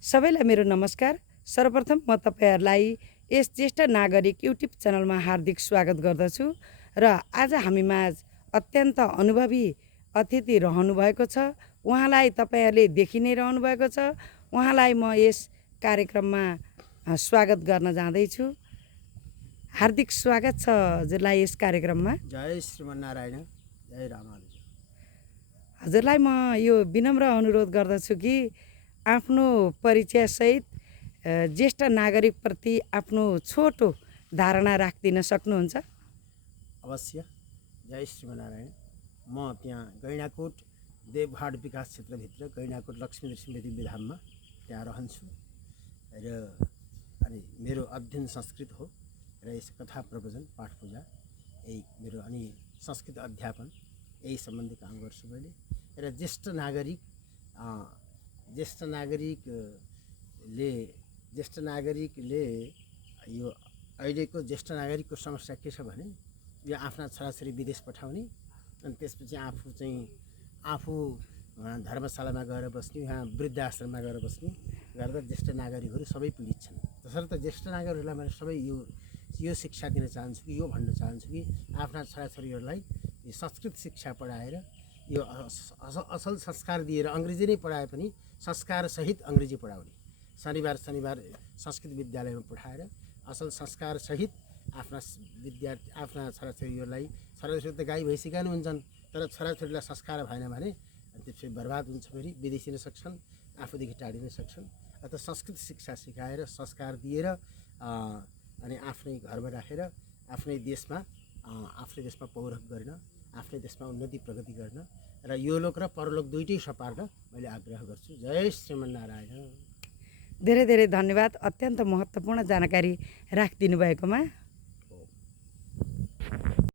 सबैलाई मेरो नमस्कार। सर्वप्रथम म तपाईहरुलाई यस ज्येष्ठ नागरिक युट्युब च्यानलमा हार्दिक स्वागत गर्दछु र आज हामीमाझ अत्यन्त अनुभवी अतिथि रहनु भएको छ। उहाँलाई तपाईहरुले देखि नै रहनु भएको छ। उहाँलाई म यस कार्यक्रममा स्वागत गर्न जाँदैछु। हार्दिक स्वागत छ हजुरलाई यस कार्यक्रममा। जय श्रीमन्नारायण, जय रामानुज। हजुरलाई म यो विनम्र अनुरोध गर्दछु कि आफ्नो परिचय सहित ज्येष्ठ नागरिक प्रति आफ्नो छोटो धारणा राख्दिन सक्नुहुन्छ? अवश्य। जय श्रीमन्नारायण। म त्यहाँ गैंडाकोट देवघाट विकास क्षेत्रभित्र गैंडाकोट लक्ष्मी नृसिंह विधानमा त्यहाँ रहन्छु र अनि मेरो अध्ययन संस्कृत हो र यस कथा प्रवचन पाठ पूजा यही मेरो अनि संस्कृत अध्यापन यही सम्बन्धी काम गर्छु मैले। र ज्येष्ठ नागरिकले यो अहिलेको ज्येष्ठ नागरिकको समस्या के छ भने यो आफ्ना छोराछोरी विदेश पठाउने अनि त्यसपछि आफू धर्मशालामा गएर बस्ने, यहाँ वृद्धाश्रममा गएर बस्ने गर्दा ज्येष्ठ नागरिकहरू सबै पीडित छन्। तसर्थ ज्येष्ठ नागरिकहरूलाई मैले सबै यो शिक्षा दिन चाहन्छु कि यो भन्न चाहन्छु कि आफ्ना छोराछोरीहरूलाई संस्कृत शिक्षा पढाएर यो असल संस्कार दिएर अङ्ग्रेजी नै पढाए पनि संस्कारसहित अङ्ग्रेजी पढाउने, शनिबार संस्कृत विद्यालयमा पठाएर असल संस्कारसहित आफ्ना छोराछोरीहरूलाई त गाई भइसकेका हुन्छन् तर छोराछोरीलाई संस्कार भएन भने त्यसपछि बर्बाद हुन्छ, फेरि विदेशिन सक्छन्, आफूदेखि टाढिन सक्छन्। अतः संस्कृत शिक्षा सिकाएर संस्कार दिएर अनि आफ्नै घरमा राखेर आफ्नै देशमा पौरख गर्न, आफ्नै देशमा उन्नति प्रगति गर्न र यो लोक र परलोक दुईटै सपार्न मैले आग्रह गर्छु। जय श्रीमन्नारायण। धेरै धेरै धन्यवाद अत्यन्त महत्त्वपूर्ण जानकारी राखिदिनु भएकोमा।